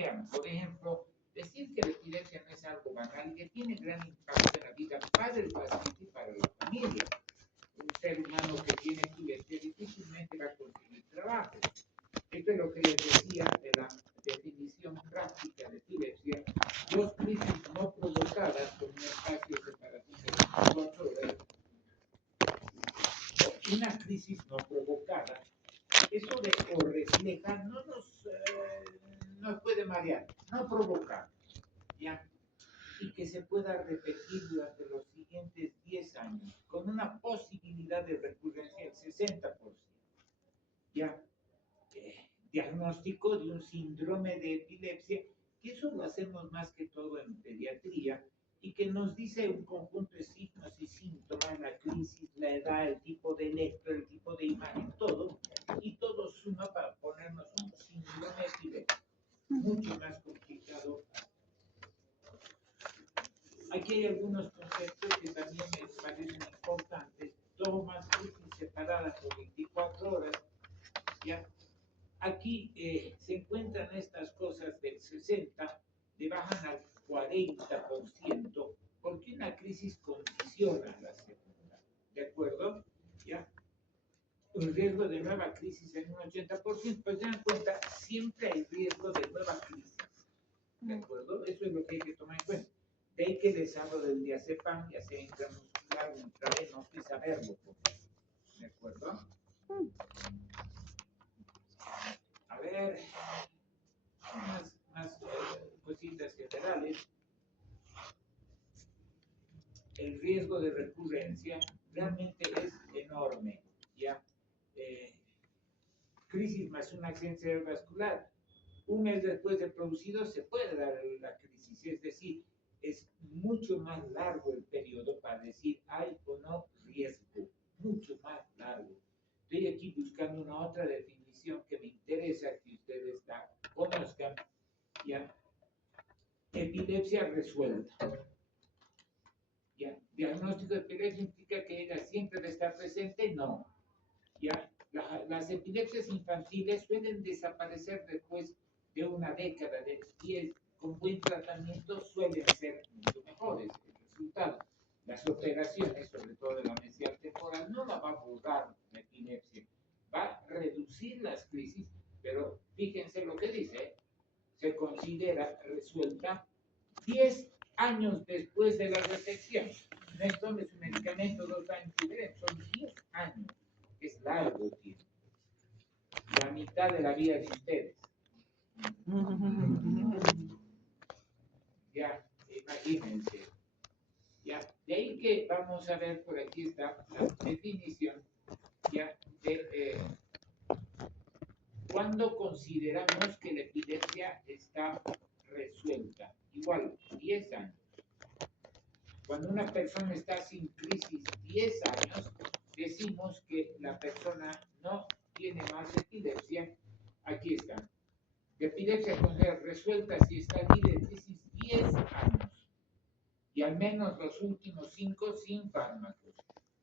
Vean, por ejemplo, decir que la epilepsia no es algo banal y que tiene gran impacto en la vida para el paciente y para la familia. Un ser humano que tiene epilepsia difícilmente va a conseguir trabajo. Esto es lo que les decía de la definición práctica de epilepsia. Dos crisis no provocadas con un espacio de separación de 24 horas. Una crisis no provocada. Eso de o refleja no nos puede marear, no provocar, ¿ya? Y que se pueda repetir durante los siguientes 10 años, con una posibilidad de recurrencia del 60%. ¿Ya? Diagnóstico de un síndrome de epilepsia, que eso lo hacemos más que todo en pediatría, y que nos dice un conjunto de signos y síntomas, la crisis, la edad, el tipo de electro, el tipo de imagen, todo, y todo suma para ponernos un síndrome epiléptico, mucho más complicado. Aquí hay algunos conceptos que también me parecen importantes. Tomas crisis separadas por 24 horas, ¿ya? Aquí se encuentran estas cosas del 60, le bajan al 40%, porque una crisis condiciona la segunda, ¿de acuerdo? ¿Ya? Un riesgo de nueva crisis en un 80%, pues se dan cuenta, siempre hay riesgo de nueva crisis, ¿de acuerdo? Eso es lo que hay que tomar en cuenta. De ahí que les hablo del diazepam, ya sea intramuscular o intravenoso, y saberlo, ¿de acuerdo? A ver, más cositas generales. El riesgo de recurrencia realmente es enorme, ¿ya? Crisis más un accidente cerebrovascular. Un mes después de producido se puede dar la crisis, es decir, es mucho más largo el periodo para decir hay o no riesgo, mucho más largo. Estoy aquí buscando una otra definición que me interesa que ustedes la conozcan, ¿ya? Epilepsia resuelta. ¿Ya? Diagnóstico de epilepsia implica que ella siempre debe estar presente, no. ¿Ya? Las epilepsias infantiles suelen desaparecer después de una década, y con buen tratamiento suelen ser mucho mejores el resultado. Las operaciones, sobre todo de la mesial temporal, no la va a borrar la epilepsia, va a reducir las crisis, pero fíjense lo que dice, se considera resuelta 10 años después de la detección. No es tome su medicamento 2 años y son 10 años. Es largo tiempo. La mitad de la vida de ustedes. Ya, imagínense. Ya, de ahí que vamos a ver, por aquí está la definición, ya, de cuando consideramos que la epilepsia está resuelta. Igual, 10 años. Cuando una persona está sin crisis 10 años, decimos que la persona no tiene más epilepsia. Aquí está. La epilepsia considera resuelta si está libre de crisis 10 años. Y al menos los últimos 5 sin fármacos.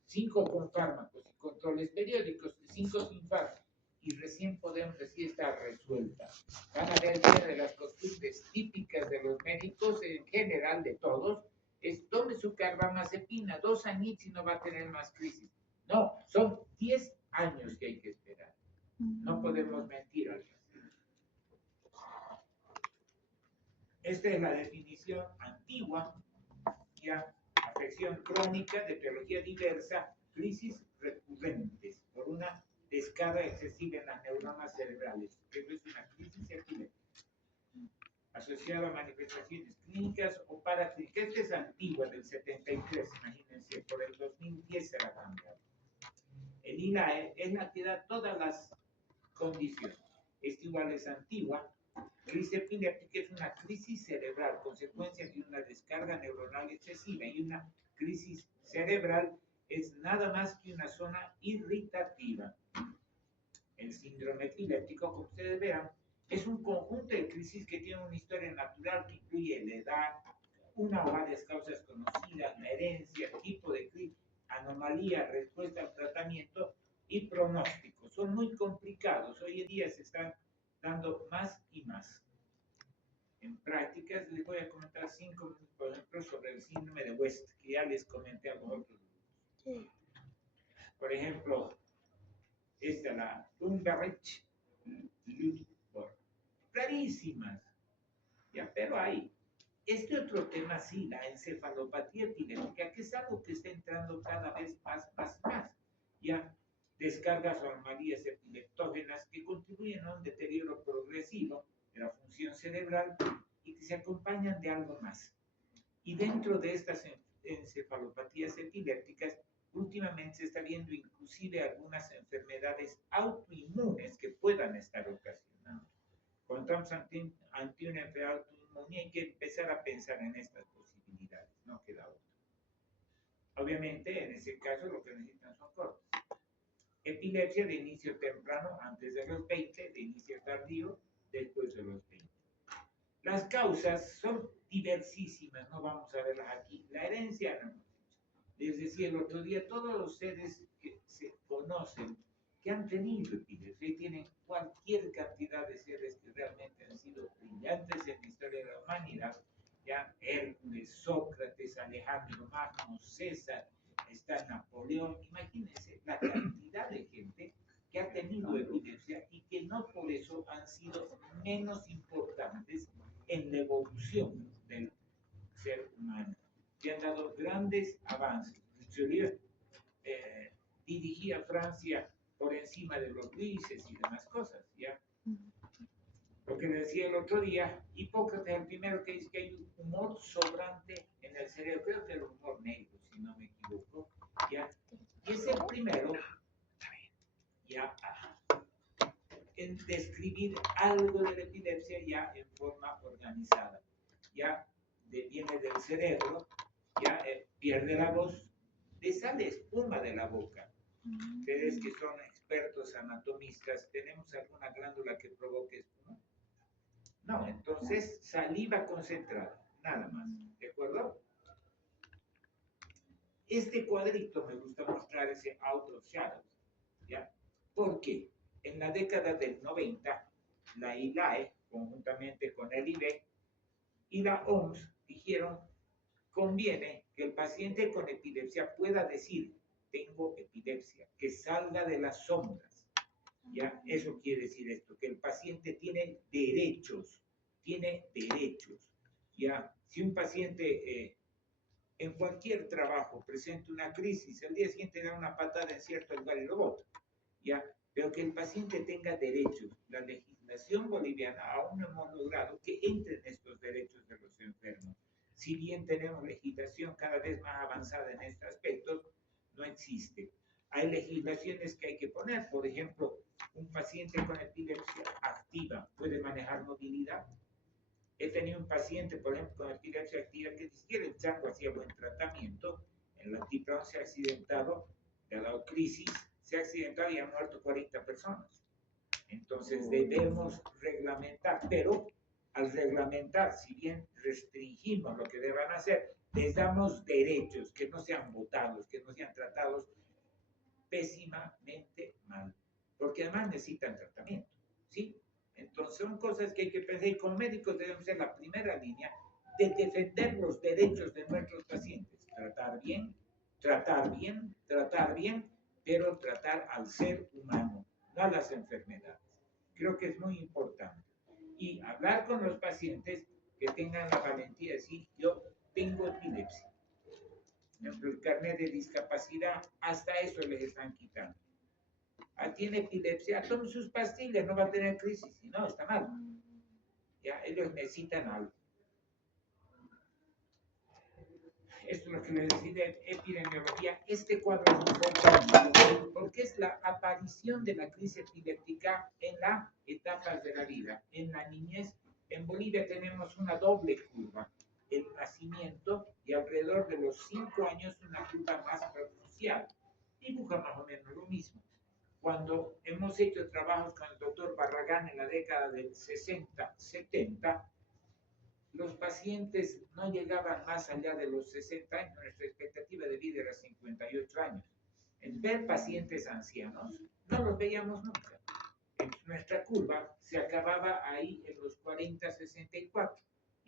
5 con fármacos y controles periódicos, 5 sin fármacos. Y recién podemos decir está resuelta. Van a ver que de las costumbres típicas de los médicos, en general de todos, es tome su carbamazepina, 2 añitos y no va a tener más crisis. No, son 10 años que hay que esperar. No podemos mentir al paciente. Esta es la definición antigua, ya, afección crónica de etiología diversa, crisis recurrentes por una descarga excesiva en las neuronas cerebrales. Eso es una crisis epiléptica asociada a manifestaciones clínicas o paraclínicas. Esta es antigua, del 73, imagínense, por el 2010 se la cambiaron. El INAE es la que da todas las condiciones. Esta igual es antigua. Crisis epiléptica es una crisis cerebral, consecuencia de una descarga neuronal excesiva, y una crisis cerebral es nada más que una zona irritativa. El síndrome epiléptico, como ustedes verán, es un conjunto de crisis que tiene una historia natural que incluye la edad, una o varias causas conocidas, la herencia, tipo de crisis, anomalía, respuesta al tratamiento y pronóstico. Son muy complicados. Hoy en día se están dando más y más. en prácticas, les voy a comentar 5, por ejemplo, sobre el síndrome de West, que ya les comenté a vosotros. Sí. Por ejemplo, esta, la Unberich-Lütborg. Clarísimas, ¿ya? Pero hay este otro tema, sí, la encefalopatía epiléptica, que es algo que está entrando cada vez más, ¿ya? Descargas o anomalías epileptógenas que contribuyen a un deterioro progresivo de la función cerebral y que se acompañan de algo más. Y dentro de estas encefalopatías epilépticas, últimamente se está viendo inclusive algunas enfermedades autoinmunes que puedan estar ocasionando. Cuando estamos ante una enfermedad autoinmune hay que empezar a pensar en estas posibilidades, no queda otra. Obviamente, en ese caso, lo que necesitan son cortes. Epilepsia de inicio temprano, antes de los 20, de inicio tardío, después de los 20. Las causas son diversísimas, no vamos a verlas aquí. La herencia, no. Les decía el otro día, todos los seres que se conocen, que han tenido epilepsia, y tienen cualquier cantidad de seres que realmente han sido brillantes en la historia de la humanidad, ya Hércules, Sócrates, Alejandro Magno, César, está Napoleón, imagínense la cantidad de gente que ha tenido epilepsia y que no por eso han sido menos importantes en la evolución del ser humano, que han dado grandes avances. Richelieu dirigía Francia por encima de los Luises y demás cosas, ¿ya? Lo que decía el otro día, Hipócrates, el primero que dice que hay un humor sobrante en el cerebro, creo que el humor negro, si no me equivoco, ¿ya? Y es el primero, ya, en describir algo de la epilepsia ya en forma organizada, ya viene del cerebro, ya pierde la voz, le sale espuma de la boca. Ustedes que son expertos anatomistas, ¿tenemos alguna glándula que provoque espuma? No, entonces saliva concentrada, nada más, ¿de acuerdo? Este cuadrito me gusta mostrar ese out of shadows, ¿ya? ¿Por qué? En la década del 90, la ILAE, conjuntamente con el IBE y la OMS, dijeron, conviene que el paciente con epilepsia pueda decir, tengo epilepsia, que salga de las sombras. ¿Ya? Eso quiere decir esto, que el paciente tiene derechos, ¿ya? Si un paciente en cualquier trabajo presenta una crisis, el día siguiente da una patada en cierto lugar y lo bota, ¿ya? Pero que el paciente tenga derechos. La legislación boliviana aún no hemos logrado que entren estos derechos de los enfermos. Si bien tenemos legislación cada vez más avanzada en este aspecto, no existe. Hay legislaciones que hay que poner, por ejemplo, un paciente con epilepsia activa puede manejar movilidad. He tenido un paciente, por ejemplo, con epilepsia activa que ni siquiera el chango hacía buen tratamiento, en la altiplano se ha accidentado, le ha dado crisis, se ha accidentado y han muerto 40 personas. Entonces debemos reglamentar, pero al reglamentar, si bien restringimos lo que deban hacer, les damos derechos, que no sean votados, que no sean tratados pésimamente mal, porque además necesitan tratamiento, ¿sí? Entonces son cosas que hay que pensar y como médicos debemos ser la primera línea de defender los derechos de nuestros pacientes, tratar bien, pero tratar al ser humano, no a las enfermedades. Creo que es muy importante. Y hablar con los pacientes que tengan la valentía de decir, yo tengo epilepsia. El carnet de discapacidad, hasta eso les están quitando. Tiene epilepsia, tome sus pastillas, no va a tener crisis. Si no, está mal. Ya, ellos necesitan algo. Esto es lo que les decía de epidemiología. Este cuadro es importante porque es la aparición de la crisis epiléptica en las etapas de la vida. En la niñez, en Bolivia tenemos una doble curva. El nacimiento y alrededor de los 5 años una curva más pronunciada. Dibuja más o menos lo mismo. Cuando hemos hecho trabajos con el doctor Barragán en la década del 60, 70, los pacientes no llegaban más allá de los 60 años, nuestra expectativa de vida era 58 años. En ver pacientes ancianos, no los veíamos nunca. En nuestra curva se acababa ahí en los 40, 64.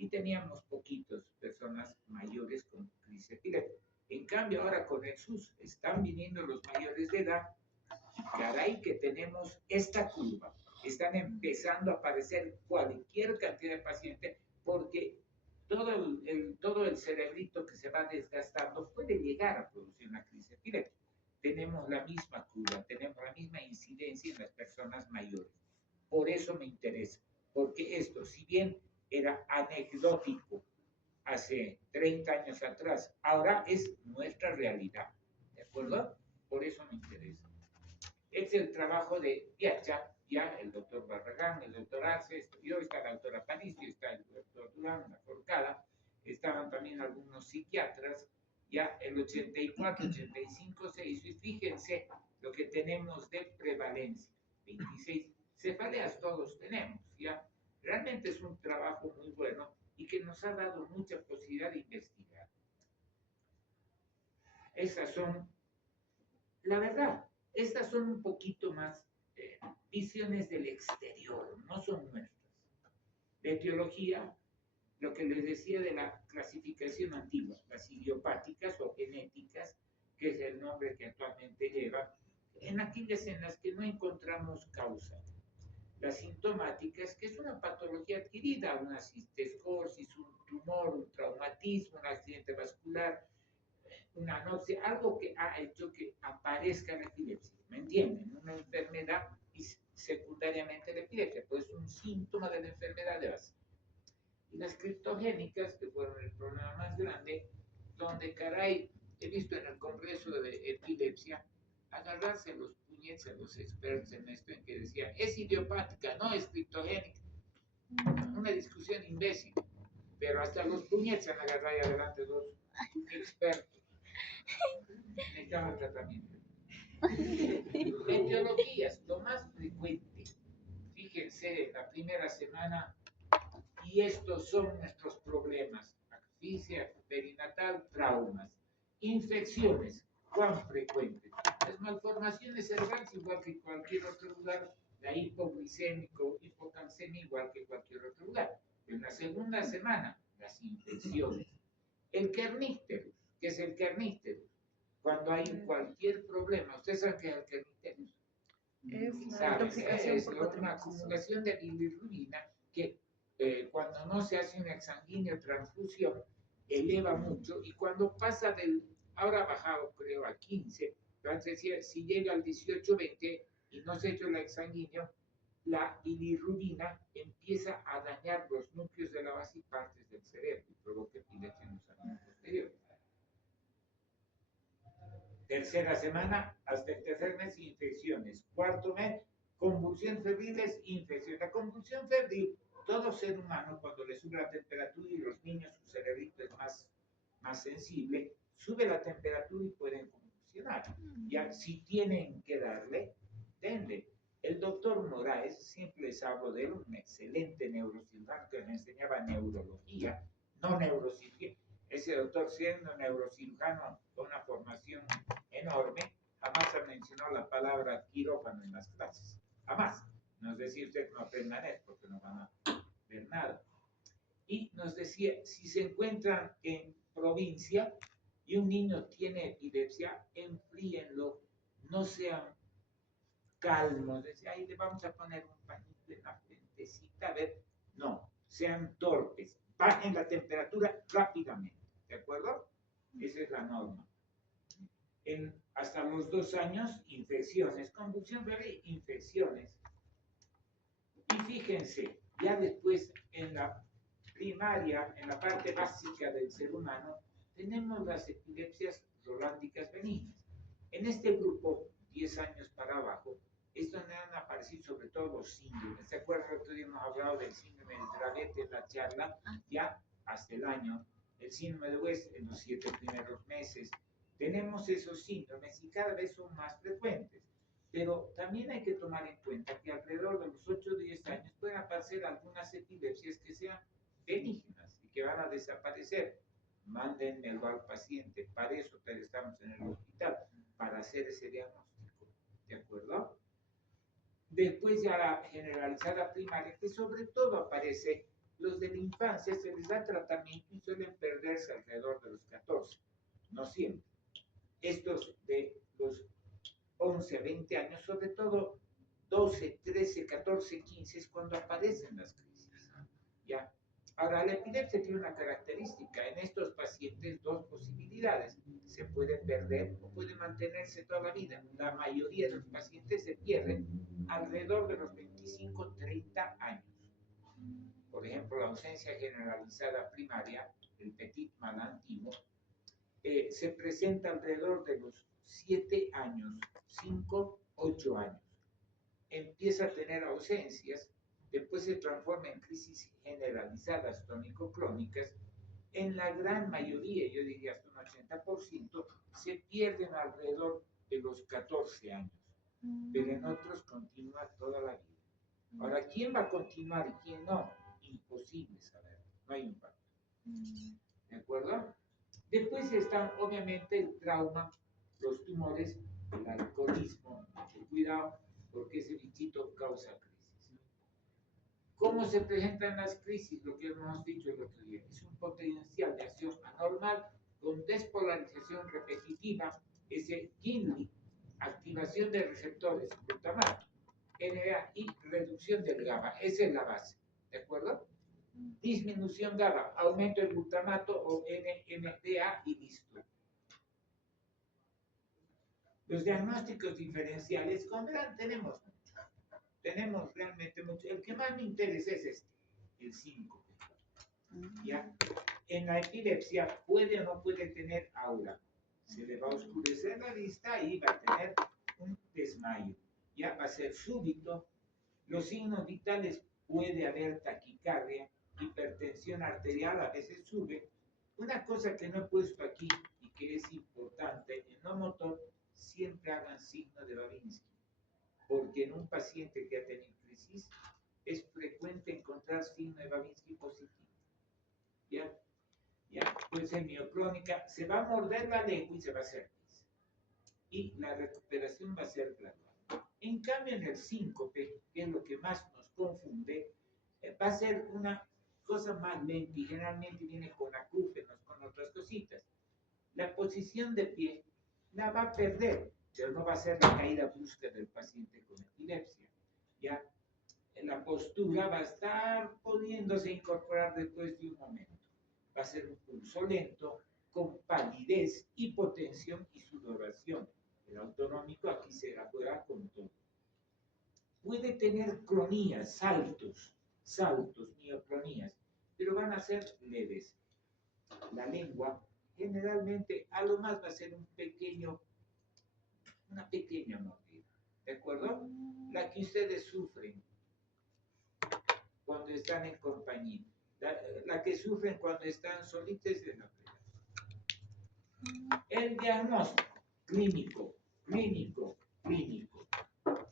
y teníamos poquitos personas mayores con crisis epiléptica. En cambio, ahora con el SUS están viniendo los mayores de edad y caray que tenemos esta curva. Están empezando a aparecer cualquier cantidad de pacientes porque todo el cerebrito que se va desgastando puede llegar a producir una crisis epiléptica. Tenemos la misma curva, tenemos la misma incidencia en las personas mayores. Por eso me interesa, porque esto, si bien era anecdótico hace 30 años atrás, ahora es nuestra realidad, ¿de acuerdo? Por eso me interesa. Es el trabajo de, ya el doctor Barragán, el doctor Arce, yo, está la doctora Panicio, está el doctor Durán, la Forcada, estaban también algunos psiquiatras, ya el 84, 85 se hizo, y fíjense lo que tenemos de prevalencia, 26 cefaleas todos tenemos, ya. Realmente es un trabajo muy bueno y que nos ha dado mucha posibilidad de investigar. Esas son, la verdad, estas son un poquito más visiones del exterior, no son nuestras. De etiología, lo que les decía de la clasificación antigua, las idiopáticas o genéticas, que es el nombre que actualmente lleva, en aquellas en las que no encontramos causa. Las sintomáticas, que es una patología adquirida, una cistescosis, un tumor, un traumatismo, un accidente vascular, una anoxia, algo que ha hecho que aparezca la epilepsia, ¿me entienden? Una enfermedad y secundariamente la epilepsia, pues es un síntoma de la enfermedad de base. Y las criptogénicas, que fueron el problema más grande, donde caray, he visto en el Congreso de Epilepsia, agarrarse los puñetes a los expertos en esto, en que decían, es idiopática, no es criptogénica. Una discusión imbécil, pero hasta los puñetes han agarrado y adelante dos expertos. Necesitaban tratamiento. Etiologías, lo más frecuente, fíjense, la primera semana, y estos son nuestros problemas: asfixia perinatal, traumas, infecciones, ¿cuán frecuentes? Las malformaciones cerebrales, igual que cualquier otro lugar, la hipoglicémico, hipocalcemia, igual que cualquier otro lugar. En la segunda semana, las infecciones. El kernícterus, ¿qué es el kernícterus? Cuando hay cualquier problema, ¿ustedes saben qué es el kernícterus? Es la intoxicación Es por una acumulación de bilirrubina que cuando no se hace una exsanguínea transfusión eleva mucho, y cuando pasa del, ahora ha bajado creo a 15, entonces si llega al 18-20 y no se ha hecho la exsanguíneo, la bilirrubina empieza a dañar los núcleos de la base y partes del cerebro y provoca epilepsia en los años posteriores. Tercera semana, hasta el tercer mes, infecciones. Cuarto mes, convulsiones febriles, infecciones. La convulsión febril, todo ser humano, cuando le sube la temperatura, y los niños, su cerebrito es más sensible, sube la temperatura y pueden convulsionar. Ya, si tienen que darle, denle. El doctor Moraes, siempre les hablo de él, un excelente neurocirujano que me enseñaba neurología, no neurocirugía. Ese doctor, siendo neurocirujano con una formación enorme, jamás ha mencionado la palabra quirófano en las clases. Jamás. Nos decía usted que no aprendan esto porque no van a ver nada. Y nos decía, si se encuentran en provincia y un niño tiene epilepsia, enfríenlo, no sean calmos. Decía, ahí le vamos a poner un pañito en la frentecita, a ver. No, sean torpes, bajen la temperatura rápidamente. ¿De acuerdo? Esa es la norma. Hasta los 2 años, infecciones, convulsión breve, infecciones. Y fíjense, ya después en la primaria, en la parte básica del ser humano, tenemos las epilepsias rolándicas benignas. En este grupo, 10 años para abajo, es donde han aparecido sobre todo los síndromes. ¿Se acuerdan que otro día hemos hablado del síndrome de Dravet en la charla? Ya hasta el año. El síndrome de West en los 7 primeros meses. Tenemos esos síndromes y cada vez son más frecuentes. Pero también hay que tomar en cuenta que alrededor de los 8 o 10 años pueden aparecer algunas epilepsias que sean benignas y que van a desaparecer. Mándenmelo al paciente, para eso estamos en el hospital, para hacer ese diagnóstico. ¿De acuerdo? Después ya la generalizada primaria, que sobre todo aparece los de la infancia se les da tratamiento y suelen perderse alrededor de los 14, no siempre. Estos de los 11 a 20 años, sobre todo 12, 13, 14, 15 es cuando aparecen las crisis. ¿Ya? Ahora, la epilepsia tiene una característica. En estos pacientes, dos posibilidades. Se puede perder o puede mantenerse toda la vida. La mayoría de los pacientes se pierden alrededor de los 25, 30 años. Por ejemplo, la ausencia generalizada primaria, el petit mal antiguo, se presenta alrededor de los 7 años, 5, 8 años. Empieza a tener ausencias, después se transforma en crisis generalizadas tónico-clónicas. En la gran mayoría, yo diría hasta un 80%, se pierden alrededor de los 14 años, pero en otros continúa toda la vida. Ahora, ¿quién va a continuar y quién no? Imposible saber, no hay impacto. ¿De acuerdo? Después están, obviamente, el trauma, los tumores, el alcoholismo. Cuidado, porque ese bichito causa crisis. ¿Cómo se presentan las crisis? Lo que hemos dicho el otro día. Es un potencial de acción anormal con despolarización repetitiva, ese GINLI, activación de receptores, glutamato, NA y reducción del GABA. Esa es la base. ¿De acuerdo? Disminución GABA, aumento del glutamato o NMDA y listo. Los diagnósticos diferenciales, como verán, tenemos realmente mucho. El que más me interesa es este, el 5. ¿Ya? En la epilepsia puede o no puede tener aura. Se le va a oscurecer la vista y va a tener un desmayo. Ya va a ser súbito. Los signos vitales, puede haber taquicardia, hipertensión arterial, a veces sube. Una cosa que no he puesto aquí y que es importante, en no motor, siempre hagan signo de Babinski, porque en un paciente que ha tenido crisis es frecuente encontrar signo de Babinski positivo. ¿Ya? ¿Ya? Puede ser mioclónica, se va a morder la lengua y se va a hacer pis. Y la recuperación va a ser gradual. En cambio, en el síncope, que es lo que más nos confunde, va a ser una cosa más lenta y generalmente viene con acúfenos, con otras cositas. La posición de pie la va a perder, pero no va a ser la caída brusca del paciente con epilepsia. ¿Ya? La postura va a estar pudiéndose incorporar después de un momento. Va a ser un pulso lento, con palidez, hipotensión y sudoración. El autonómico aquí se la juega con todo. Puede tener clonías, saltos, mioclonías, pero van a ser leves. La lengua generalmente a lo más va a ser una pequeña mordida, ¿de acuerdo? La que ustedes sufren cuando están en compañía, la que sufren cuando están solitos es la primera. El diagnóstico clínico.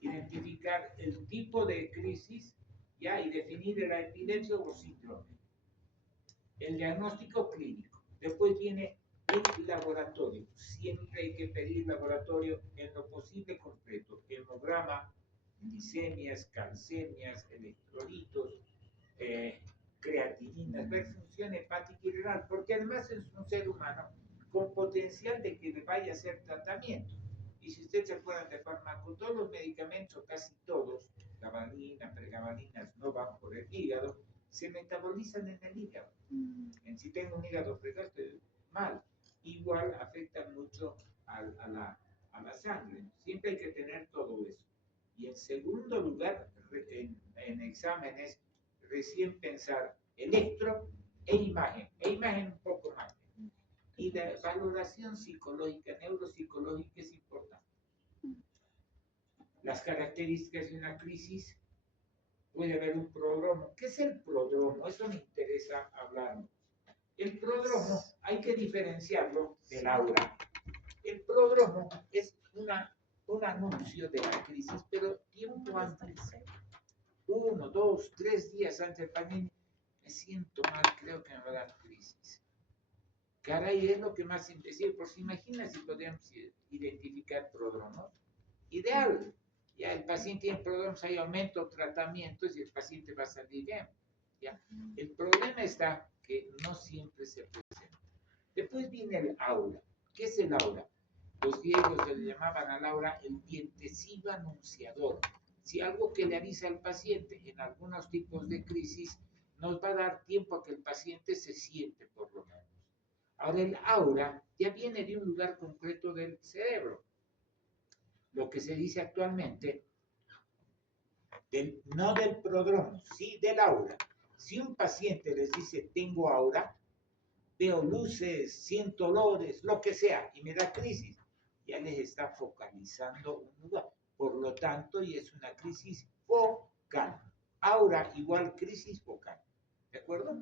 Identificar el tipo de crisis, ya, y definir la epilepsia o síndrome. El diagnóstico clínico. Después viene el laboratorio. Siempre hay que pedir laboratorio en lo posible completo. Hemograma, glicemias, calcemias, electrolitos, creatininas, ver función hepática y renal, porque además es un ser humano con potencial de que le vaya a hacer tratamiento. Y si ustedes se acuerdan de fármaco, todos los medicamentos, casi todos, gabalina, pregabalinas, no van por el hígado, se metabolizan en el hígado. En si tengo un hígado fregado, estoy mal. Igual afecta mucho a la sangre. Siempre hay que tener todo eso. Y en segundo lugar, en exámenes, recién pensar electro e imagen un poco más. Y la valoración psicológica, neuropsicológica es importante. Las características de una crisis, puede haber un prodromo. ¿Qué es el prodromo? Eso me interesa hablar. El prodromo hay que diferenciarlo del aura. El prodromo es un anuncio de la crisis, pero tiempo antes. 1, 2, 3 días antes del pandemia, me siento mal, creo que me va a dar crisis. Caray, es lo que más decir, por si imagina si podríamos identificar prodromos. Ideal. Ya el paciente tiene prodromos, hay aumento, tratamientos y el paciente va a salir bien. ¿ya? El problema está que no siempre se presenta. Después viene el aura. ¿Qué es el aura? Los griegos le llamaban al aura el dientesivo anunciador. Si algo que le avisa al paciente en algunos tipos de crisis, nos va a dar tiempo a que el paciente se siente por lo menos. Ahora el aura ya viene de un lugar concreto del cerebro. Lo que se dice actualmente, no del prodromo, sí del aura. Si un paciente les dice tengo aura, veo luces, siento olores, lo que sea, y me da crisis, ya les está focalizando un lugar. Por lo tanto, y es una crisis focal. Aura igual crisis focal. ¿De acuerdo?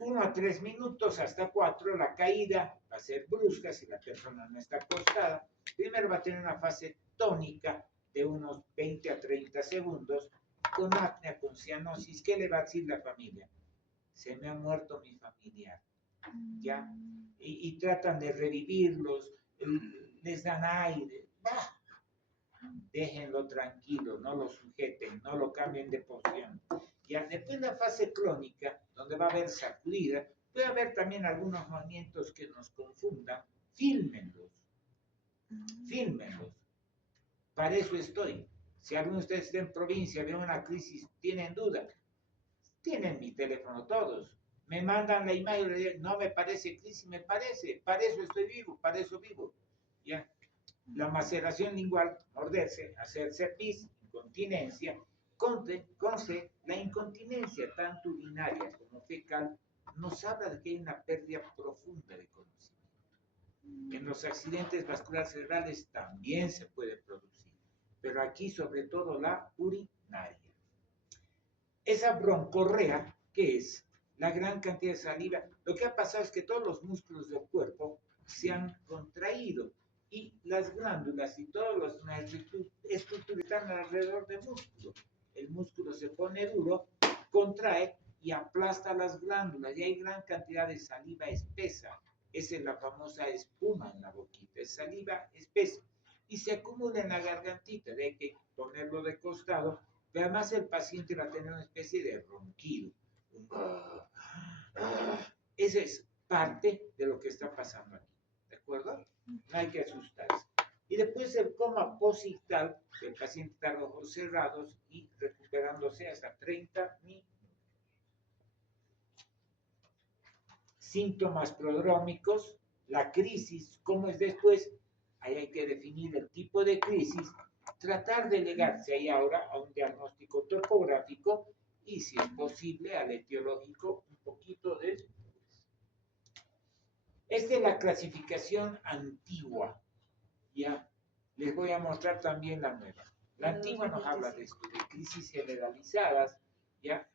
1 a 3 minutos hasta 4, la caída va a ser brusca si la persona no está acostada. Primero va a tener una fase tónica de unos 20 a 30 segundos con apnea, con cianosis. ¿Qué le va a decir la familia? Se me ha muerto mi familiar, ¿ya? Y tratan de revivirlos, les dan aire, ¡bah! Déjenlo tranquilo, no lo sujeten, no lo cambien de posición. Ya después la fase crónica, donde va a haber sacudida, puede haber también algunos movimientos que nos confundan, fílmenlos, fílmenlos. Para eso estoy. Si alguno de ustedes está en provincia, ve una crisis, tienen duda, tienen mi teléfono todos. Me mandan la imagen y le dicen, no me parece crisis, me parece, para eso estoy vivo, para eso vivo. ¿Ya? La maceración lingual, morderse, hacerse pis, incontinencia, conste, la incontinencia tanto urinaria como fecal nos habla de que hay una pérdida profunda de conocimiento. En los accidentes vasculares cerebrales también se puede producir, pero aquí sobre todo la urinaria. Esa broncorrea, ¿qué es? La gran cantidad de saliva. Lo que ha pasado es que todos los músculos del cuerpo se han contraído y las glándulas y todas las estructuras están alrededor del músculo. El músculo se pone duro, contrae y aplasta las glándulas y hay gran cantidad de saliva espesa. Esa es la famosa espuma en la boquita, es saliva espesa y se acumula en la gargantita, hay que ponerlo de costado, pero además el paciente va a tener una especie de ronquido. Esa es parte de lo que está pasando aquí, ¿de acuerdo? No hay que asustarse. Y después el coma posictal, el paciente está con ojos cerrados y recuperándose hasta 30 minutos. Síntomas prodrómicos, la crisis, ¿cómo es después? Ahí hay que definir el tipo de crisis, tratar de llegar, si hay ahora, a un diagnóstico topográfico y, si es posible, al etiológico un poquito después. Esta es la clasificación antigua. Ya, les voy a mostrar también la nueva. La antigua nos habla de esto, de crisis generalizadas, ya,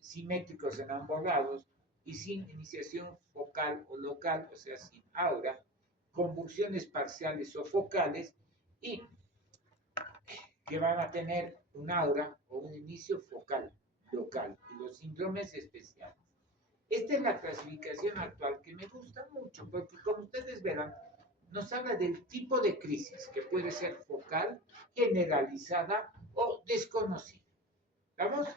simétricos en ambos lados y sin iniciación focal o local, o sea, sin aura, convulsiones parciales o focales y que van a tener un aura o un inicio focal local y los síndromes especiales. Esta es la clasificación actual que me gusta mucho porque, como ustedes verán, nos habla del tipo de crisis que puede ser focal, generalizada o desconocida. ¿Vamos?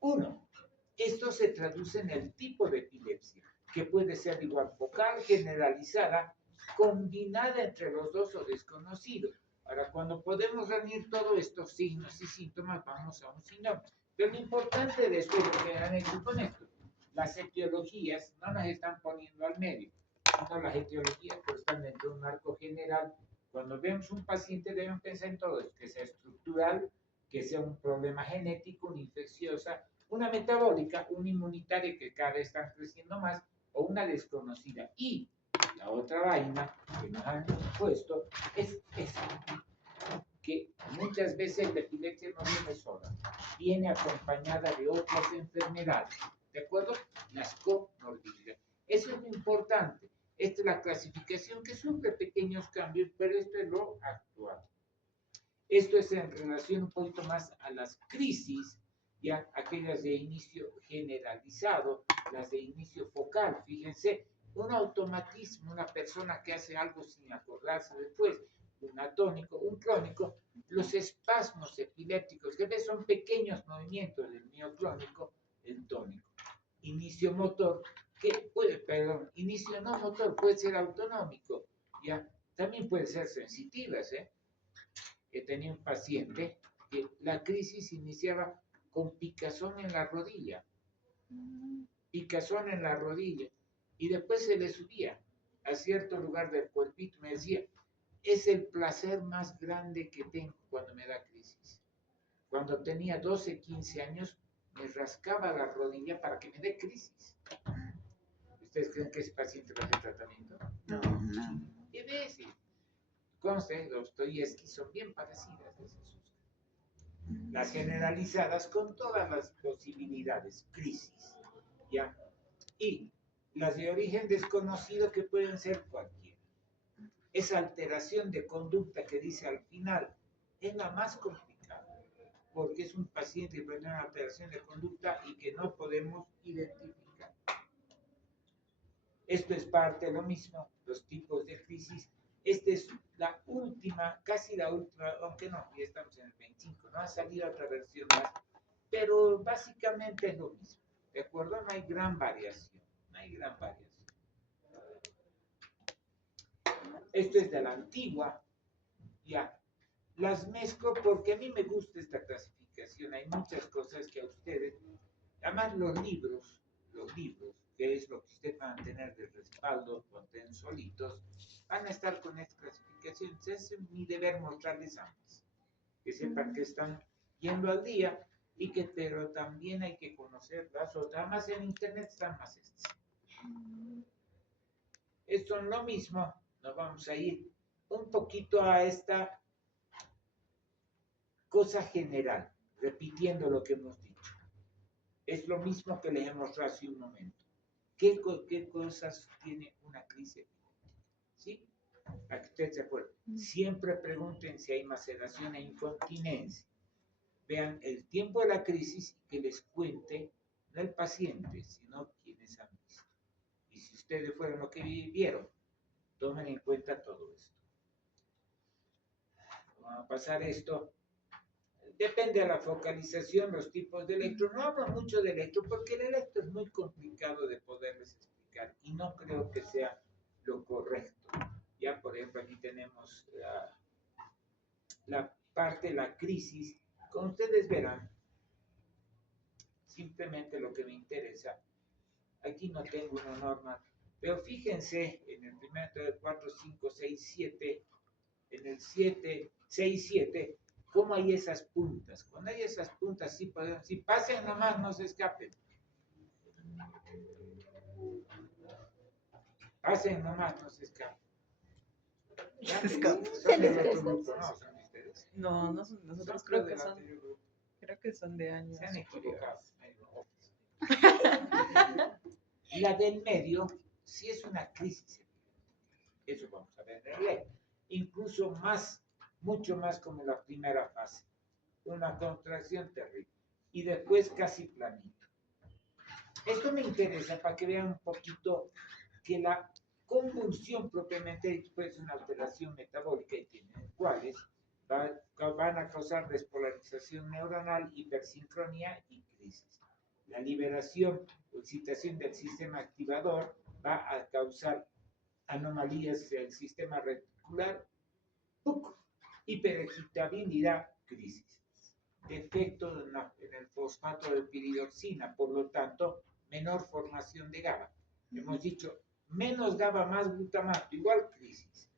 1. Esto se traduce en el tipo de epilepsia, que puede ser igual focal, generalizada, combinada entre los dos o desconocido. Ahora, cuando podemos reunir todos estos signos y síntomas, vamos a un síndrome. Pero lo importante de esto es lo que han hecho con esto. Las etiologías no las están poniendo al medio, sino las etiologías pues están dentro de un marco general. Cuando vemos un paciente debemos pensar en todo esto, que sea estructural, que sea un problema genético, una infecciosa, una metabólica, una inmunitaria que cada vez están creciendo más, o una desconocida. Y la otra vaina que nos han puesto es esa, que muchas veces la epilepsia no viene sola, viene acompañada de otras enfermedades, ¿de acuerdo? Las comorbilidades. Eso es lo importante. Esta es la clasificación que sufre pequeños cambios, pero esto es lo actual. Esto es en relación un poquito más a las crisis, ya aquellas de inicio generalizado, las de inicio focal. Fíjense, un automatismo, una persona que hace algo sin acordarse después, un atónico, un clónico, los espasmos epilépticos, que ves son pequeños movimientos del mioclónico, el tónico. Inicio motor, inicio no motor, puede ser autonómico, ¿ya? También puede ser sensitivas, ¿eh? Que tenía un paciente que la crisis iniciaba con picazón en la rodilla, y después se le subía a cierto lugar del cuerpito. Me decía, es el placer más grande que tengo cuando me da crisis. Cuando tenía 12, 15 años, me rascaba la rodilla para que me dé crisis. ¿Ustedes creen que ese paciente va a hacer tratamiento? No, no. ¿Qué ves? Conste, Dostoyevsky son bien parecidas esas. Las generalizadas con todas las posibilidades, crisis, ¿ya? Y las de origen desconocido, que pueden ser cualquiera. Esa alteración de conducta que dice al final es la más complicada, porque es un paciente que tiene una alteración de conducta y que no podemos identificar. Esto es parte de lo mismo, los tipos de crisis. Esta es la última, casi la última, aunque no, ya estamos en el 25, no ha salido otra versión más, pero básicamente es lo mismo, ¿de acuerdo? No hay gran variación, no hay gran variación. Esto es de la antigua, ya. Las mezclo porque a mí me gusta esta clasificación, hay muchas cosas que a ustedes, además los libros, que es lo que ustedes van a tener de respaldo cuando estén solitos, van a estar con esta clasificación. Entonces es mi deber mostrarles ambas, que sepan que están yendo al día, pero también hay que conocer las otras. Además en internet están más estas. Esto es lo mismo, nos vamos a ir un poquito a esta cosa general, repitiendo lo que hemos dicho. Es lo mismo que les he mostrado hace un momento. ¿Qué cosas tiene una crisis? ¿Sí? ¿A que ustedes se acuerdan? Siempre pregunten si hay maceración e incontinencia. Vean el tiempo de la crisis y que les cuente, no el paciente, sino quienes han visto. Y si ustedes fueron lo que vivieron, tomen en cuenta todo esto. Vamos a pasar esto. Depende de la focalización, los tipos de electro. No hablo mucho de electro porque el electro es muy complicado de poderles explicar y no creo que sea lo correcto. Ya, por ejemplo, aquí tenemos la parte de la crisis. Como ustedes verán, simplemente lo que me interesa, aquí no tengo una norma, pero fíjense en el primer 4, 5, 6, 7, en el 7, 6, 7, cómo hay esas puntas. Cuando hay esas puntas, sí podemos, si pasen nomás, no se escapen. Pasen nomás, no se escapen. ¿Ya? Son del otro grupo, no, son ustedes. No, no son nosotros, Son creo del que son, anterior grupo. creo que son de años. Se han equivocado. Y la del medio, sí es una crisis. Eso vamos a ver en el ley. Incluso más, mucho más como la primera fase. Una contracción terrible. Y después casi planito. Esto me interesa para que vean un poquito que la convulsión propiamente es una alteración metabólica y tienen cuáles van a causar despolarización neuronal, hipersincronía y crisis. La liberación o excitación del sistema activador va a causar anomalías del sistema reticular, hiperexcitabilidad, crisis. Defecto en el fosfato de piridoxina, por lo tanto, menor formación de GABA. Hemos dicho, menos GABA, más glutamato, igual crisis.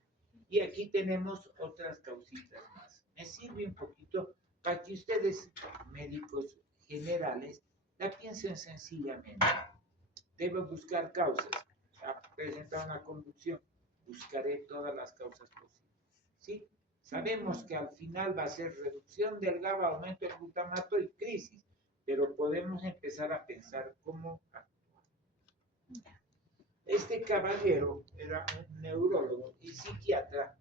Y aquí tenemos otras causitas más. Me sirve un poquito para que ustedes, médicos generales, la piensen sencillamente. Debo buscar causas. A presentar una convulsión, buscaré todas las causas posibles. ¿Sí? Sabemos que al final va a ser reducción del GABA, aumento del glutamato y crisis, pero podemos empezar a pensar cómo actuar. Este caballero era un neurólogo y psiquiatra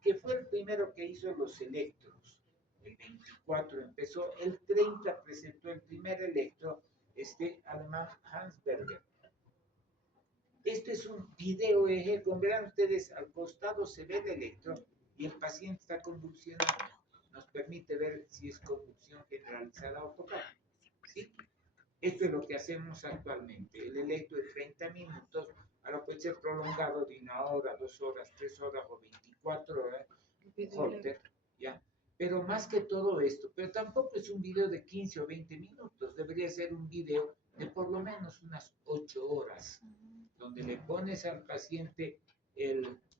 que fue el primero que hizo los electros. El 24 empezó, el 30 presentó el primer electro, alemán Hans Berger. Este es un video, como verán ustedes, al costado se ve el electro y el paciente está convulsionando. Nos permite ver si es convulsión generalizada o focal. ¿Sí? Esto es lo que hacemos actualmente. El electro de 30 minutos, ahora puede ser prolongado de 1 hora, 2 horas, 3 horas o 24 horas, Holter, ¿ya? Pero más que todo esto, pero tampoco es un video de 15 o 20 minutos, debería ser un video de por lo menos unas 8 horas, donde le pones al paciente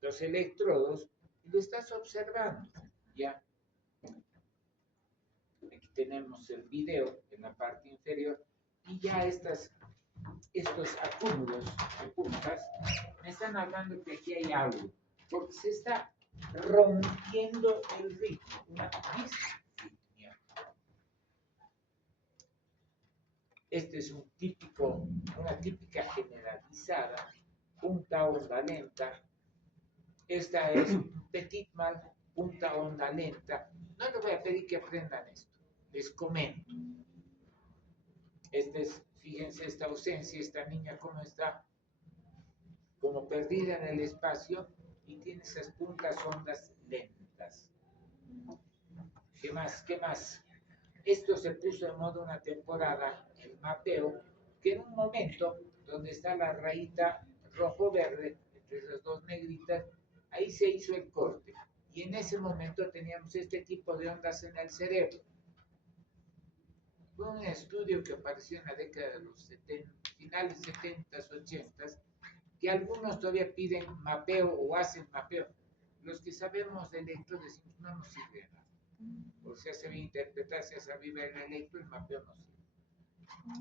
los electrodos y lo estás observando, ¿ya? Aquí tenemos el video en la parte inferior y ya estos acúmulos de puntas me están hablando que aquí hay algo, porque se está rompiendo el ritmo, una disritmia. Este es una típica generalizada, punta onda lenta. Esta es petit mal, punta onda lenta. No les voy a pedir que aprendan esto, les comento. Fíjense esta ausencia, esta niña cómo está, como perdida en el espacio y tiene esas puntas ondas lentas. ¿Qué más? ¿Qué más? Esto se puso en moda una temporada, el mapeo, que en un momento donde está la rayita rojo-verde, entre esas dos negritas, ahí se hizo el corte. Y en ese momento teníamos este tipo de ondas en el cerebro. Fue un estudio que apareció en la década de los 70, finales 70s, 80s, que algunos todavía piden mapeo o hacen mapeo. Los que sabemos de electro decimos no nos sirve nada. O sea, se debe interpretar, se sabe ver el electro, el mapeo no sirve.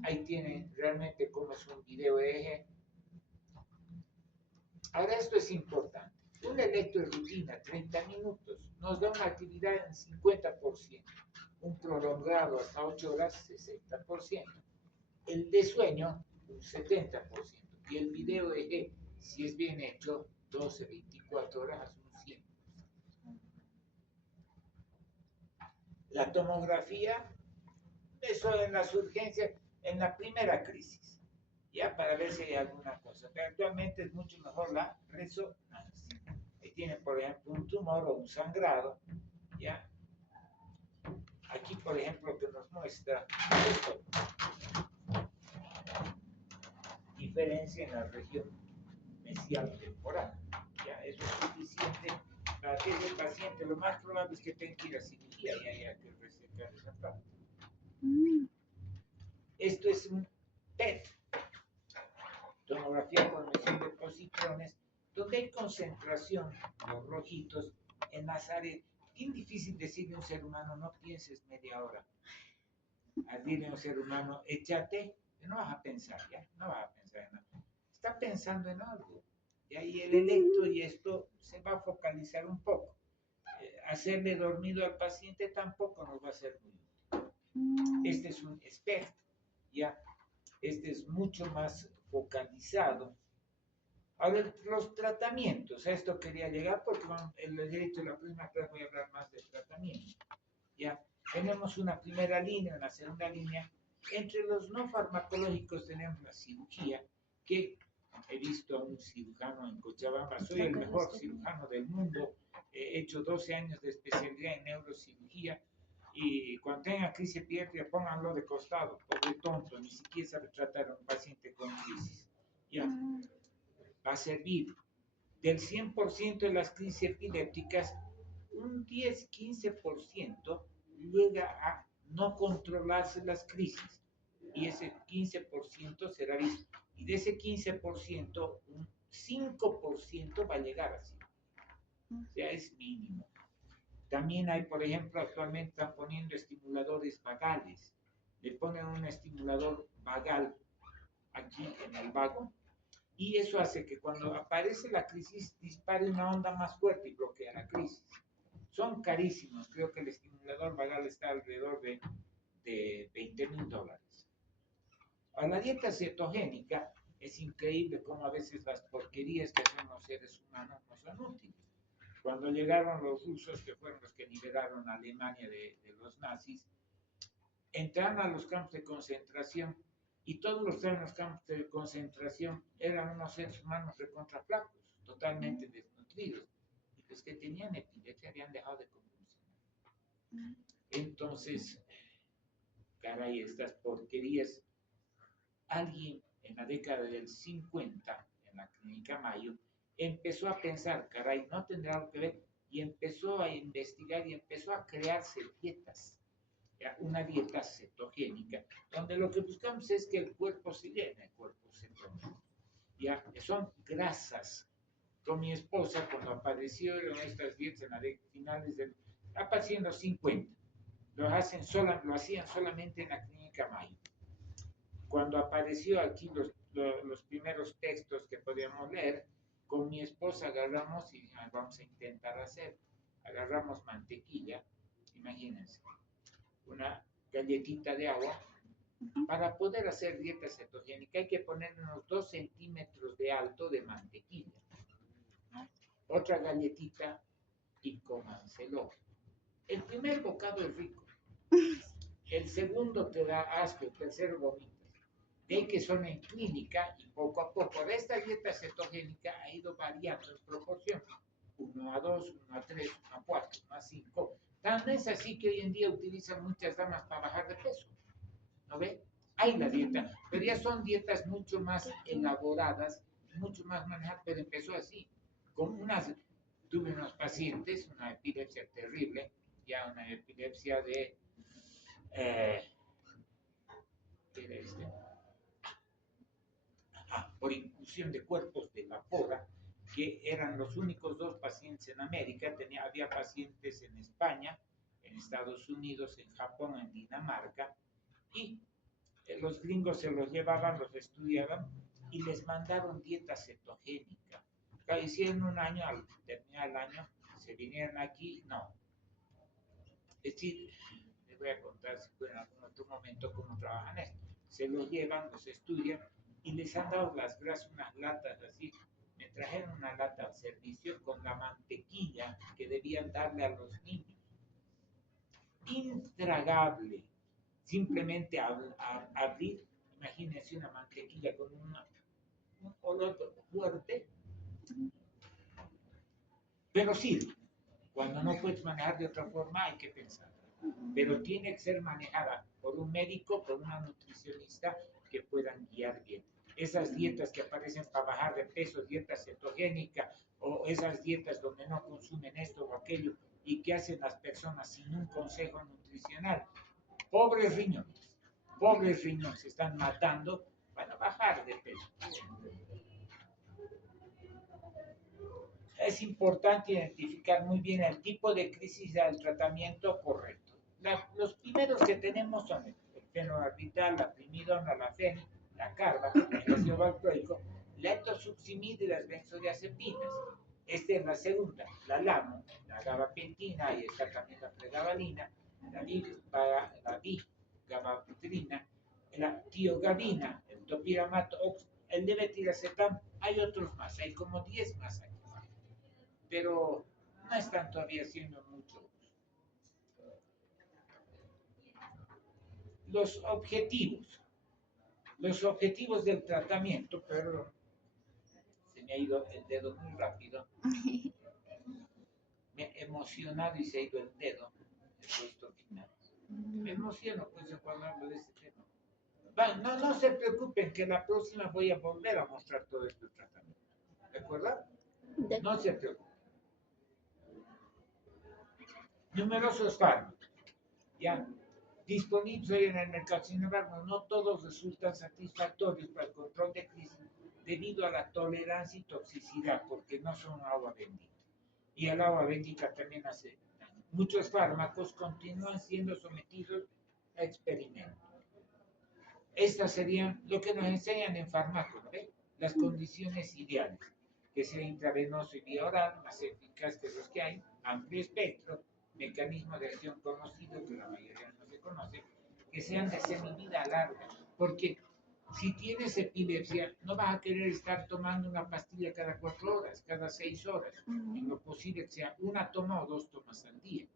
Ahí tienen realmente cómo es un video eje. Ahora esto es importante. Un electro de rutina, 30 minutos, nos da una actividad en 50%. Un prolongado hasta 8 horas, 60%. El de sueño, un 70%. Y el video eje, si es bien hecho, 12, 24 horas, un 100%. La tomografía, eso en las urgencias, en la primera crisis, ya para ver si hay alguna cosa. Pero actualmente es mucho mejor la resonancia. Ahí tiene, por ejemplo, un tumor o un sangrado, ya. Aquí, por ejemplo, que nos muestra esto. Diferencia en la región mesial temporal. Ya, eso es suficiente para que el paciente, lo más probable es que tenga que ir a cirugía y haya que resecar esa parte. Esto es un PET, tomografía por emisión de positrones, donde hay concentración, los rojitos, en las áreas. Bien difícil decirle a un ser humano, no pienses media hora. Al decirle a un ser humano, échate, no vas a pensar, ya, no vas a pensar en nada. Está pensando en algo. Y ahí el electro y esto se va a focalizar un poco. Hacerle dormido al paciente tampoco nos va a ser muy útil. Este es un espectro, ya. Este es mucho más focalizado. Ahora, los tratamientos, a esto quería llegar porque en el derecho de la próxima clase voy a hablar más de tratamiento. Ya, tenemos una primera línea, una segunda línea. Entre los no farmacológicos tenemos la cirugía, que he visto a un cirujano en Cochabamba, soy el mejor cirujano del mundo, he hecho 12 años de especialidad en neurocirugía, y cuando tenga crisis epiléptica, pónganlo de costado, pobre tonto, ni siquiera sabe tratar a un paciente con crisis. Ya, va a servir. Del 100% de las crisis epilépticas, un 10-15% llega a no controlarse las crisis. Y ese 15% será visto. Y de ese 15%, un 5% va a llegar así. O sea, es mínimo. También hay, por ejemplo, actualmente están poniendo estimuladores vagales. Le ponen un estimulador vagal aquí en el vago y eso hace que cuando aparece la crisis dispare una onda más fuerte y bloquea la crisis. Son carísimos, creo que el estimulador vagal está alrededor de $20,000. A la dieta cetogénica es increíble cómo a veces las porquerías que hacen los seres humanos no son útiles. Cuando llegaron los rusos, que fueron los que liberaron a Alemania de los nazis, entraron a los campos de concentración y todos los que estaban en los campos de concentración eran unos seres humanos recontraflacos, totalmente desnutridos. los que tenían epilepsia habían dejado de convulsionar. Entonces, caray, estas porquerías. Alguien en la década del 50, en la clínica Mayo, empezó a pensar, caray, no tendrá algo que ver, y empezó a investigar y empezó a crearse dietas, ¿ya? Una dieta cetogénica, donde lo que buscamos es que el cuerpo se llene, el cuerpo se tome. Ya, son grasas. Con mi esposa, cuando aparecieron estas dietas en la finales del, aparecieron los 50, lo hacían solamente en la clínica Mayo. Cuando apareció aquí los primeros textos que podíamos leer, con mi esposa agarramos y vamos a intentar hacer. Agarramos mantequilla, imagínense, una galletita de agua. Para poder hacer dieta cetogénica hay que poner unos 2 centímetros de alto de mantequilla. Otra galletita y cómanselo. El primer bocado es rico. El segundo te da asco, el tercero vomitas. De ahí que son en clínica y poco a poco. Esta dieta cetogénica ha ido variando en proporción. 1:2, 1:3, 1:4, 1:5. Tan es así que hoy en día utilizan muchas damas para bajar de peso. ¿No ve? Hay la dieta, pero ya son dietas mucho más elaboradas, mucho más manejadas, pero empezó así. Tuve unos pacientes, una epilepsia terrible, ya una epilepsia de... ¿qué era este? Por inclusión de cuerpos de la poda, que eran los únicos 2 pacientes en América. Había pacientes en España, en Estados Unidos, en Japón, en Dinamarca, y los gringos se los llevaban, los estudiaban y les mandaron dieta cetogénica. Hicieron un año, al terminar el año, se vinieron aquí, no. Es decir, les voy a contar si en algún otro momento cómo trabajan esto. Se los llevan, los estudian y les han dado las grasas, unas latas así. Me trajeron una lata al servicio con la mantequilla que debían darle a los niños. Intragable. Simplemente abrir, imagínense una mantequilla con un olor fuerte, pero sí, cuando no puedes manejar de otra forma hay que pensar, pero tiene que ser manejada por un médico, por una nutricionista que puedan guiar bien. Esas dietas que aparecen para bajar de peso, dieta cetogénica, o esas dietas donde no consumen esto o aquello, y que hacen las personas sin un consejo nutricional. Pobres riñones se están matando para bajar de peso. Es importante identificar muy bien el tipo de crisis del tratamiento correcto. Los primeros que tenemos son el fenobarbital, la primidona, la fen, la carba, el ácido valproico, la etosuximida y las benzodiazepinas. Esta es la segunda, la lamo, la gabapentina, y está también la pregabalina, la gabapentina, la tiogabina, el topiramato, el levetiracetam. Hay otros más, hay como 10 más aquí, pero no están todavía haciendo mucho. Los objetivos del tratamiento, perdón, se me ha ido el dedo muy rápido, me he emocionado y se ha ido el dedo, el puesto final. Me emociono pues cuando hablo de este tema. No se preocupen que la próxima voy a volver a mostrar todo este tratamiento. ¿De acuerdo? No se preocupen. Numerosos fármacos, ya, disponibles hoy en el mercado. Sin embargo, no todos resultan satisfactorios para el control de crisis debido a la tolerancia y toxicidad, porque no son agua bendita. Y el agua bendita también hace daño. Muchos fármacos continúan siendo sometidos a experimentos. Estas serían lo que nos enseñan en farmacia, ¿no? Las condiciones ideales, que sea intravenoso y vía oral, más eficaz que los que hay, amplio espectro, mecanismo de acción conocido, que la mayoría no se conoce, que sean de semivida larga, porque si tienes epilepsia, no vas a querer estar tomando una pastilla cada 4 horas, cada 6 horas, en lo posible que sea una toma o 2 tomas al día,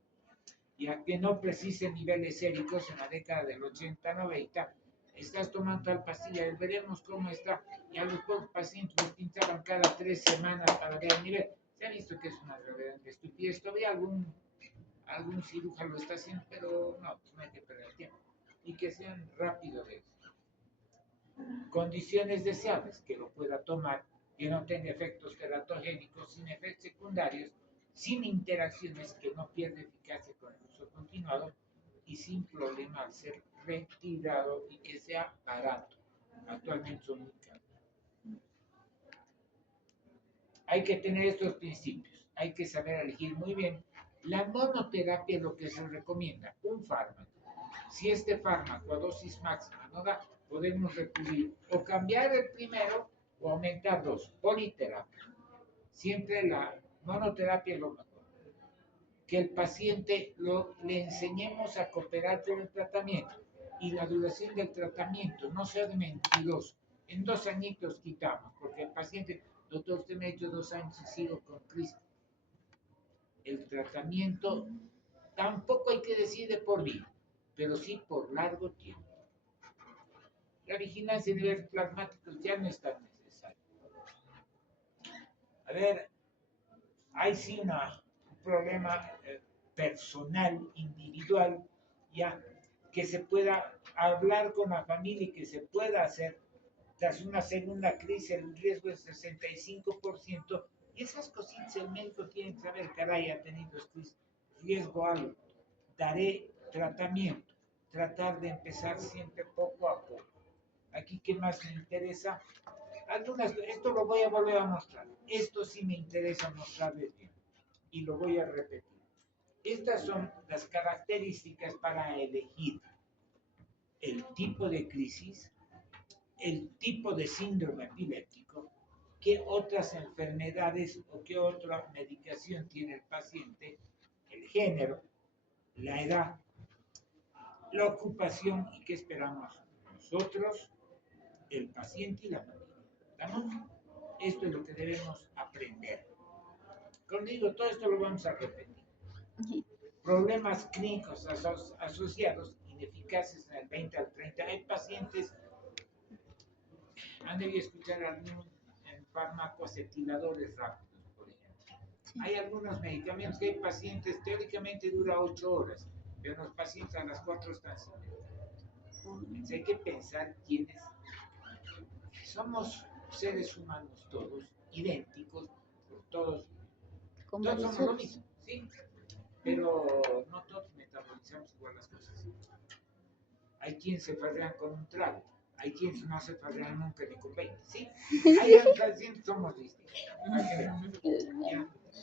ya que no precise niveles séricos. En la década del 80-90, estás tomando tal pastilla, veremos cómo está, y a los pocos pacientes los pintaban cada 3 semanas para ver el nivel. Se ha visto que es una reverenda estupidez. Todavía algún cirujano lo está haciendo, pero no, pues no hay que perder tiempo. Y que sean rápido de eso. Condiciones deseables, que lo pueda tomar, que no tenga efectos teratogénicos, sin efectos secundarios, sin interacciones, que no pierda eficacia con el uso continuado y sin problema al ser retirado y que sea barato. Actualmente son muy caros. Hay que tener estos principios, hay que saber elegir muy bien. La monoterapia es lo que se recomienda, un fármaco. Si este fármaco a dosis máxima no da, podemos recurrir o cambiar el primero o aumentar dos. Politerapia. Siempre la monoterapia es lo mejor. Que el paciente le enseñemos a cooperar con el tratamiento y la duración del tratamiento no sea de mentiroso. En 2 añitos quitamos, porque el paciente, doctor, usted me ha hecho 2 años y sigo con crisis. El tratamiento tampoco hay que decir de por vida, pero sí por largo tiempo. La vigilancia de niveles plasmáticos ya no es tan necesaria. A ver, hay sí un problema personal, individual, ya, que se pueda hablar con la familia y que se pueda hacer. Tras una segunda crisis, el riesgo es 65%, y esas cositas el médico tiene que saber, caray, ha tenido crisis, riesgo alto, daré tratamiento, tratar de empezar siempre poco a poco. Aquí, ¿qué más me interesa? Esto lo voy a volver a mostrar. Esto sí me interesa mostrarles bien. Y lo voy a repetir. Estas son las características para elegir el tipo de crisis, el tipo de síndrome epiléptico, qué otras enfermedades o qué otra medicación tiene el paciente, el género, la edad, la ocupación y qué esperamos nosotros, el paciente y la familia. ¿Estamos? Esto es lo que debemos aprender. Como digo, todo esto lo vamos a repetir. Problemas clínicos asociados, ineficaces en el 20 al 30. Hay pacientes, han debido escuchar algún farmacosetiladores rápidos, por ejemplo. Hay algunos medicamentos que hay pacientes, teóricamente dura 8 horas, pero los pacientes a las 4 están sin Entonces hay que pensar quiénes somos seres humanos todos, idénticos, todos somos lo mismo, ¿sí? Pero no todos metabolizamos igual las cosas. Hay quienes se farrean con un trago, hay quienes no se farrean nunca ni con 20, ¿sí? Hay pacientes, somos distintos.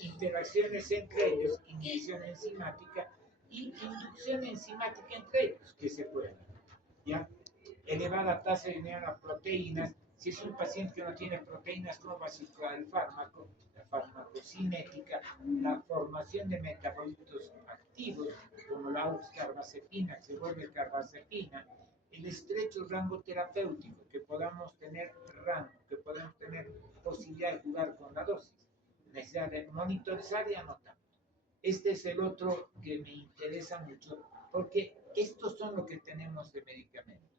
Interacciones entre ellos, inhibición enzimática y inducción enzimática entre ellos, que se pueden. ¿Ya? Elevada tasa de generar proteínas. Si es un paciente que no tiene proteínas, ¿cómo va a circular el fármaco? La farmacocinética, la formación de metabolitos activos, como la carbazepina, que se vuelve carbazepina, el estrecho rango terapéutico, que podamos tener rango, que podamos tener posibilidad de jugar con la dosis, necesidad de monitorizar y anotar. Este es el otro que me interesa mucho, porque estos son lo que tenemos de medicamentos.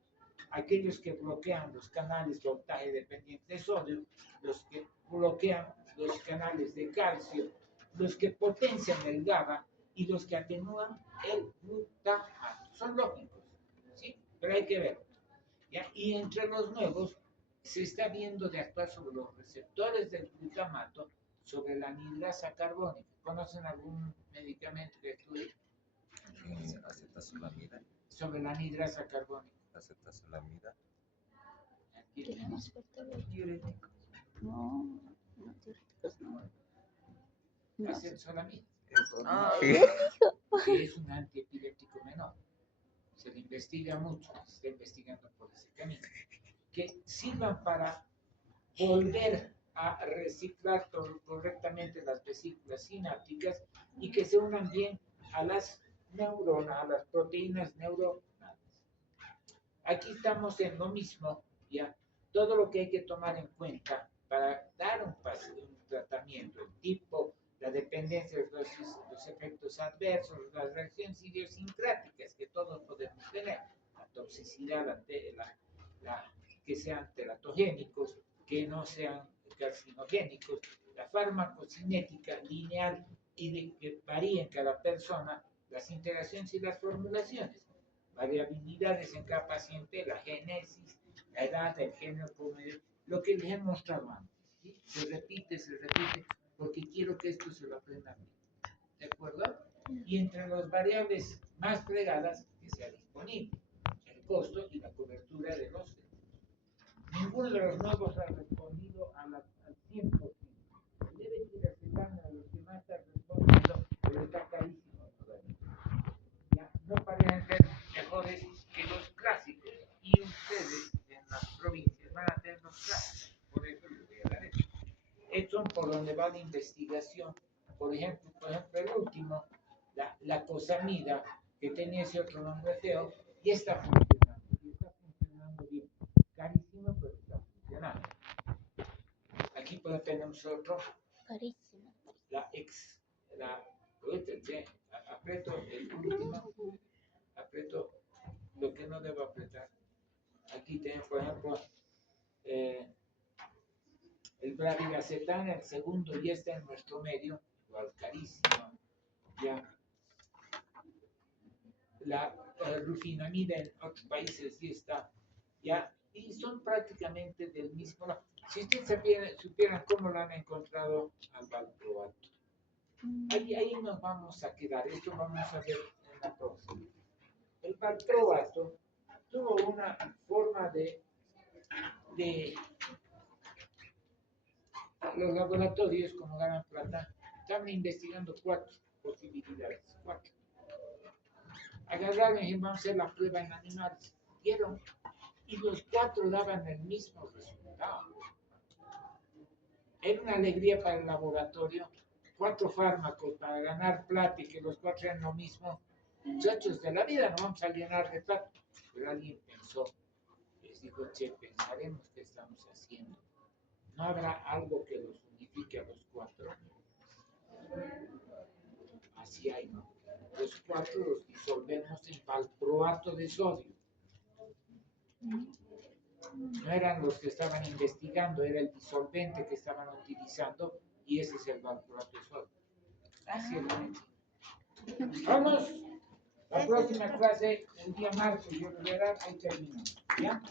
Aquellos que bloquean los canales voltaje dependiente de sodio, los que bloquean los canales de calcio, los que potencian el GABA y los que atenúan el glutamato. Son lógicos, ¿sí? Pero hay que ver. ¿Ya? Y entre los nuevos se está viendo de actuar sobre los receptores del glutamato, sobre la anhidrasa carbónica. ¿Conocen algún medicamento que estudie? Acetazolamida. Sobre la anhidrasa carbónica. Acetazolamida. Diuréticos. No, diuréticos no. Acetazolamida. Ah, Que es un antiepiléptico menor. Se le investiga mucho, se está investigando por ese camino. Que sirvan para volver a reciclar correctamente las vesículas sinápticas y que se unan bien a las neuronas, a las proteínas neuronales. Aquí estamos en lo mismo, ya. Todo lo que hay que tomar en cuenta para dar un tratamiento, el tipo, la dependencia de los efectos adversos, las reacciones idiosincráticas que todos podemos tener, la toxicidad, que sean teratogénicos, que no sean carcinogénicos, la farmacocinética lineal y de que varía en cada persona las interacciones y las formulaciones, variabilidades en cada paciente, la génesis, la edad, el género promedio, lo que les he mostrado antes. ¿Sí? Se repite, porque quiero que esto se lo aprendan bien. ¿De acuerdo? Y entre las variables más fregadas que sea disponible, el costo y la cobertura de los servicios. Ninguno de los nuevos ha respondido al 100%. Debe ir aceptando a los que más han respondido, pero está carísimo todavía. Ya, no parecen ser mejores que los clásicos. Y ustedes en las provincias van a tener los clásicos. Por eso les voy a dar esto. Estos son por donde va la investigación. Por ejemplo, el último, la cosamida, que tenía ese otro nombre feo, y está funcionando bien. Carísimo, pero está funcionando. Aquí pues tenemos otro. Carísimo. Aprieto el último, aprieto lo que no debo apretar. Aquí tenemos, por ejemplo, el Bravigacetán, el segundo ya está en nuestro medio, igual carísimo. Ya. La rufinamida en otros países sí está. Ya. Y son prácticamente del mismo. Si ustedes supieran cómo lo han encontrado al valproato. Ahí nos vamos a quedar. Esto vamos a ver en la próxima. El valproato tuvo una forma de los laboratorios, como ganan plata, estaban investigando 4 posibilidades. 4. Agarraron y dijeron, vamos a hacer la prueba en animales. Dieron. Y los 4 daban el mismo resultado. Era una alegría para el laboratorio. 4 fármacos para ganar plata y que los 4 eran lo mismo. Muchachos, de la vida no vamos a llenar de plata. Pero alguien pensó, les dijo, che, pensaremos qué estamos haciendo. ¿No habrá algo que los unifique a los 4? Así hay, ¿no? Los 4 los disolvemos en valproato de sodio. No eran los que estaban investigando, era el disolvente que estaban utilizando y ese es el valproato de sodio. Así es. Vamos, la próxima clase, el día martes, yo voy a dar, ahí terminamos. ¿Ya?